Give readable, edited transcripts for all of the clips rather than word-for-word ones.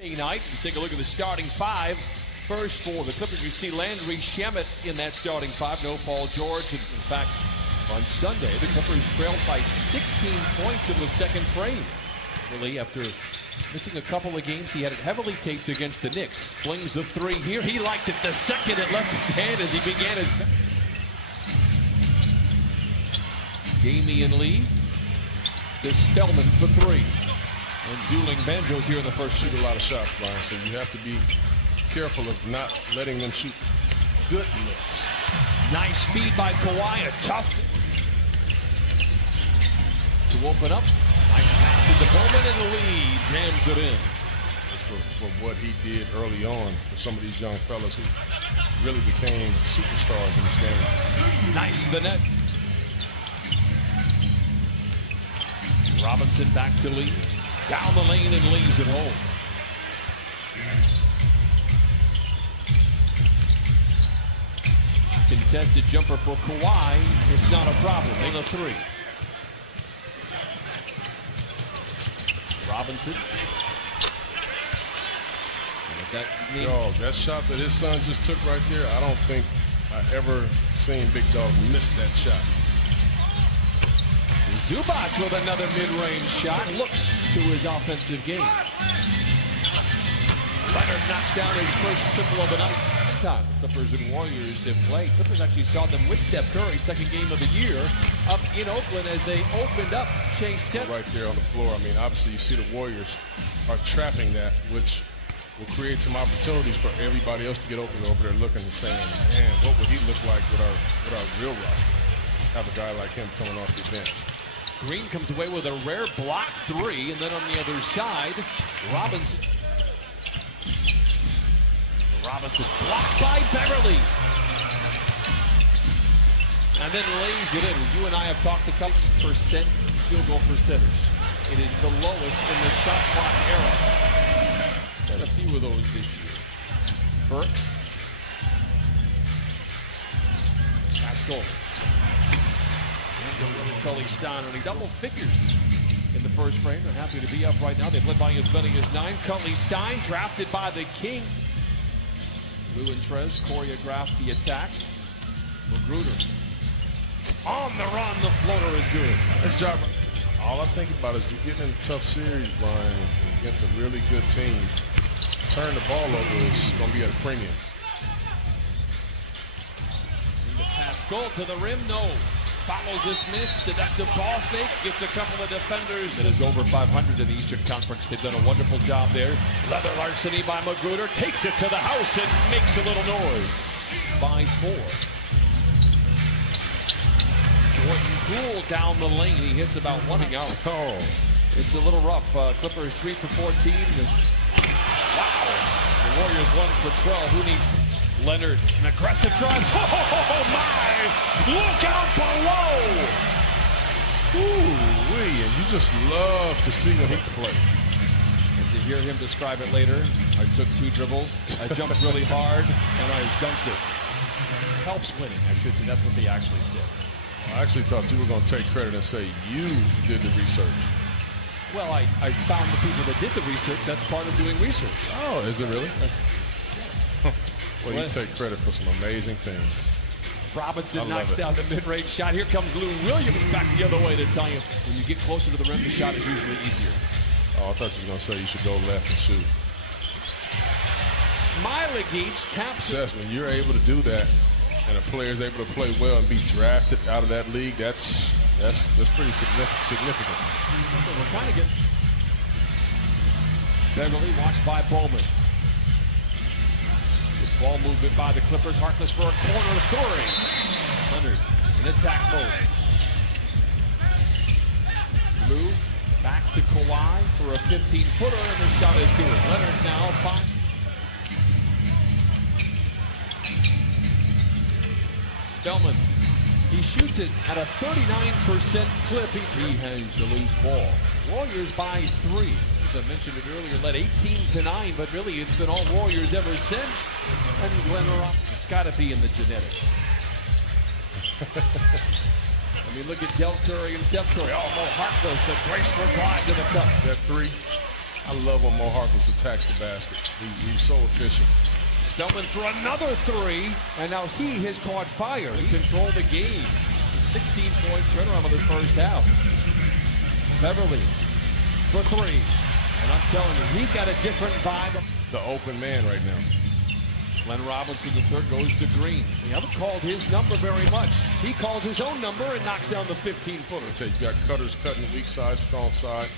Night. Let's take a look at the starting five. First for the Clippers, you see Landry Shamet in that starting five. No Paul George. In fact, on Sunday, the Clippers trailed by 16 points in the second frame. Really, after missing a couple of games, he had it heavily taped against the Knicks. Flings a three here. He liked it the second it left his hand as he began his... Damian Lee to Spellman for three. And dueling banjos here in the first. Shoot a lot of shots, Brian, so you have to be careful of not letting them shoot good looks. Nice feed by Kawhi, a tough to open up. Nice pass to Bowman, and the lead jams it in. For what he did early on for some of these young fellas who really became superstars in this game. Nice the net. Robinson back to Lee. Down the lane and leaves it home. Contested jumper for Kawhi. It's not a problem. In the three. Robinson. That shot that his son just took right there, I don't think I ever seen Big Dog miss that shot. Zubac with another mid-range shot. Looks to his offensive game. Leonard knocks down his first triple of the night. Time Clippers and Warriors have played. Clippers actually saw them with Steph Curry, second game of the year, up in Oakland as they opened up Chase Center. Right there on the floor. I mean, obviously you see the Warriors are trapping that, which will create some opportunities for everybody else to get open over there looking and saying, man, what would he look like with our real roster? Have a guy like him coming off the bench. Green comes away with a rare block three, and then on the other side, Robinson blocked by Beverly. And then lays it in. You and I have talked a couple percent field goal percentage. It is the lowest in the shot clock era. Had a few of those this year. Burks. Pascal. Cully Stein only double figures in the first frame. They're happy to be up right now. They've led by as many as 9. Cully Stein drafted by the Kings. Lou and Trez choreographed the attack. Magruder on the run. The floater is good. Nice job. All I think about is you're getting in a tough series, Brian, against a really good team. Turn the ball over is going to be at a premium. Pascal to the rim, no. Follows this miss, seductive ball fake, gets a couple of defenders. It is over 500 in the Eastern Conference. They've done a wonderful job there. Leather larceny by Magruder, takes it to the house and makes a little noise. By 4. Jordan Poole down the lane. He hits about one out. Oh, it's a little rough. Clippers 3 for 14. Wow. The Warriors 1 for 12. Who needs... Leonard, an aggressive drive. Oh my! Look out below! Ooh-wee, and you just love to see him play. And to hear him describe it later, I took 2 dribbles, I jumped really hard, and I dunked it. Helps winning, I should say. That's what they actually said. I actually thought you were going to take credit and say you did the research. Well, I found the people that did the research. That's part of doing research. Oh, is it really? Well, you take credit for some amazing things. Robinson knocks down the mid-range shot. Here comes Lou Williams back the other way to tell you when you get closer to the rim, the shot is usually easier. Oh, I thought you were going to say you should go left and shoot. Smiley-Geach taps it. When you're able to do that and a player is able to play well and be drafted out of that league, that's pretty significant. So we're kind of getting... Beverly watched by Bowman. This ball movement by the Clippers. Harkless for a corner three. Leonard in attack mode. Lou back to Kawhi for a 15-footer, and the shot is good. Leonard now 5. Spellman. He shoots it at a 39% clip. He has the loose ball. Warriors by 3. As I mentioned it earlier, led 18-9, but really it's been all Warriors ever since. And Glenn Rock, it's got to be in the genetics. I mean, look at Del Curry and Steph Curry. Oh, Mo Harkless, a graceful drive to the cup. That 3, I love when Mo Harkless attacks the basket. He's so efficient. Spellman for another three, and now he has caught fire. He controlled the game. 16-point turnaround in the first half. Beverly for three. And I'm telling you, he's got a different vibe. The open man right now. Glenn Robinson, the third, goes to Green. They haven't called his number very much. He calls his own number and knocks down the 15-footer. You got cutters cutting the weak side, strong side.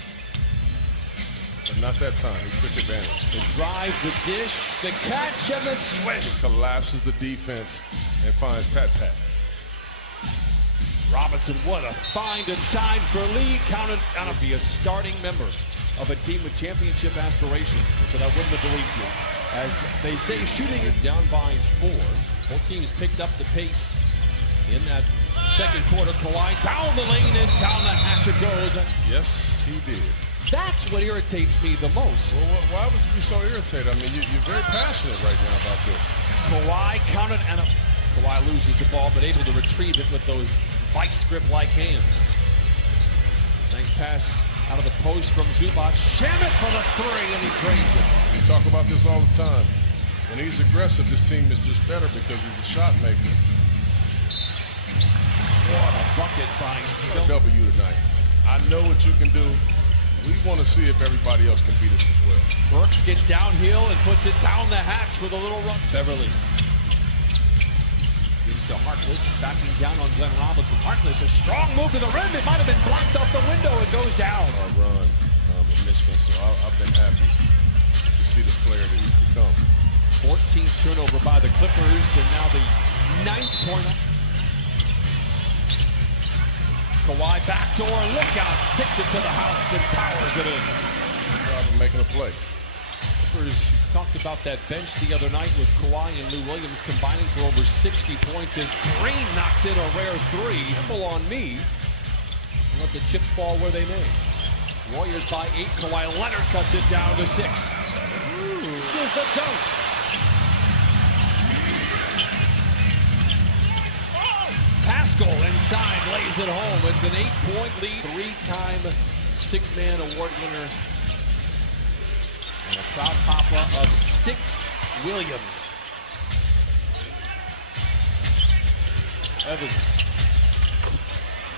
But not that time. He took advantage. The drive, the dish, the catch, and the swish. He collapses the defense and finds Pat. Robinson, what a find inside for Lee. Counted on to be a starting member of a team with championship aspirations. I said I wouldn't have believed you. As they say, shooting is down by 4. Both teams picked up the pace in that second quarter. Kawhi down the lane and down the hatch it goes. Yes, he did. That's what irritates me the most. Well, why would you be so irritated? I mean, you're very passionate right now about this. Kawhi counted and Kawhi loses the ball, but able to retrieve it with those vice grip-like hands. Nice pass out of the post from Zubac. Shamet for the three, and he drains it. We talk about this all the time. When he's aggressive, this team is just better because he's a shot maker. What a bucket by Spellman. W tonight. I know what you can do. We want to see if everybody else can beat us as well. Burks gets downhill and puts it down the hatch with a little run. Beverly gives to Harkless, backing down on Glenn Robinson. Harkless, a strong move to the rim. It might have been blocked off the window. It goes down. Our run in Michigan, so I've been happy to see the player that he's become. 14th turnover by the Clippers, and now the 9th point. Kawhi backdoor, look out, kicks it to the house and powers it in. Good making a play. Clippers talked about that bench the other night with Kawhi and Lou Williams combining for over 60 points as Green knocks in a rare three. Gamble on me. And let the chips fall where they may. Warriors by 8. Kawhi Leonard cuts it down to 6. This is the dunk. Pascal inside, lays it home. It's an 8-point lead. 3-time six-man award winner. And a crowd popper of 6 Williams. Evans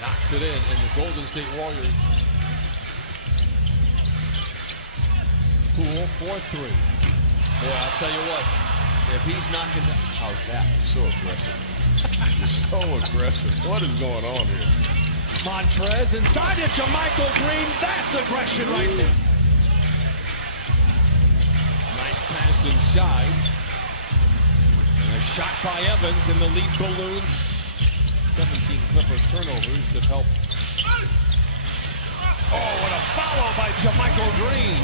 knocks it in, and the Golden State Warriors. Poole, 4-3. Boy, I'll tell you what, if he's knocking, how's that? So aggressive. You're so aggressive. What is going on here? Montrez inside it to Michael Green. That's aggression right there. Nice pass inside. And a shot by Evans, and the lead balloons. 17 Clippers turnovers have helped. Oh, what a follow by Michael Green.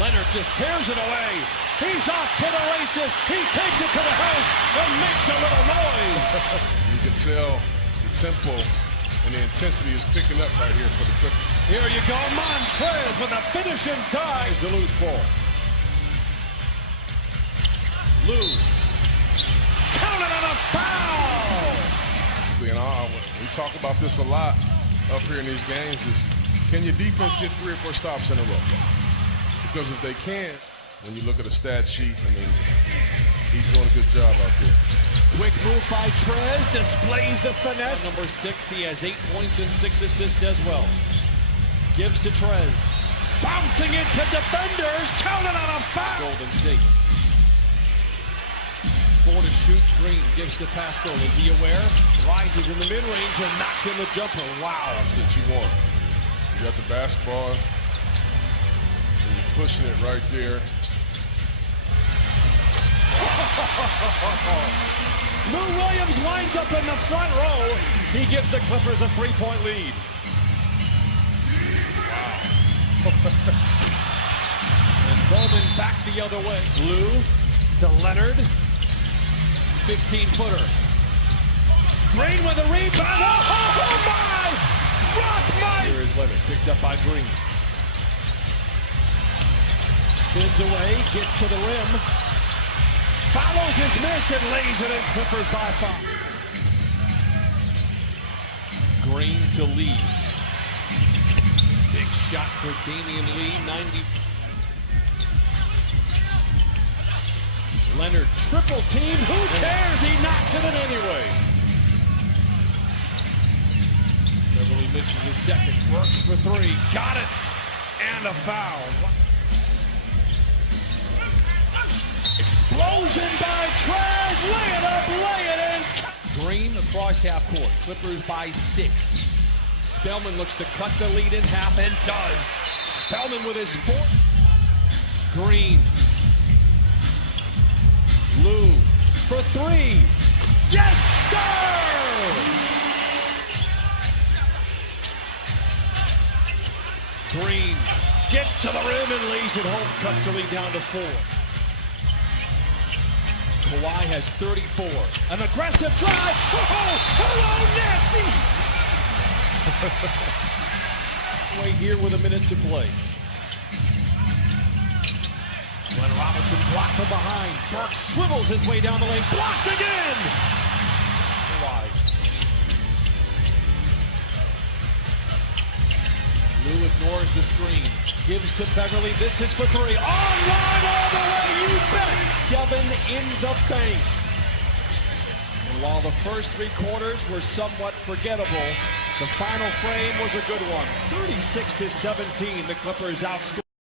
Leonard just tears it away. He's off to the races. He takes it to the house and makes a little noise. You can tell the tempo and the intensity is picking up right here for the Clippers. Here you go, Montrez with a finish inside. The loose ball. Lou. Counted on a foul. And we talk about this a lot up here in these games is, can your defense get 3 or 4 stops in a row? Because if they can, when you look at the stat sheet, I mean, he's doing a good job out there. Quick move by Trez, displays the finesse. Number 6, he has 8 points and 6 assists as well. Gives to Trez. Bouncing into defenders, counted on a foul. Golden State. 4 to shoot, Green gives to Pascal. Is he aware? Rises in the mid-range and knocks in the jumper. Wow. That's what you want. You got the basketball. You're pushing it right there. Lou Williams winds up in the front row. He gives the Clippers a 3-point lead. Wow. And Bowman back the other way. Lou to Leonard. 15-footer. Green with a rebound. Oh my! Rock my! Here is Leonard, picked up by Green. Spins away, gets to the rim. Follows his miss and lays it in. Clippers by 5. Green to Lee. Big shot for Damian Lee. 90. Leonard triple team. Who cares? He knocks it in anyway. Beverly misses his second. Works for three. Got it. And a foul. Explosion by Trash. Lay it up. Lay it in. Green across half court. Clippers by 6. Spellman looks to cut the lead in half and does. Spellman with his fourth. Green. Lou for three. Yes, sir! Green gets to the rim and lays it home. Cuts the lead down to 4. Kawhi has 34. An aggressive drive. Oh, hello, nasty! Right here with a minute to play. Glenn Robinson blocked from behind. Burke swivels his way down the lane. Blocked again! Kawhi. Lou ignores the screen. Gives to Beverly. This is for three. Online all the way, you bet! 7 in the bank. And while the first 3 quarters were somewhat forgettable, the final frame was a good one. 36-17, the Clippers outscored.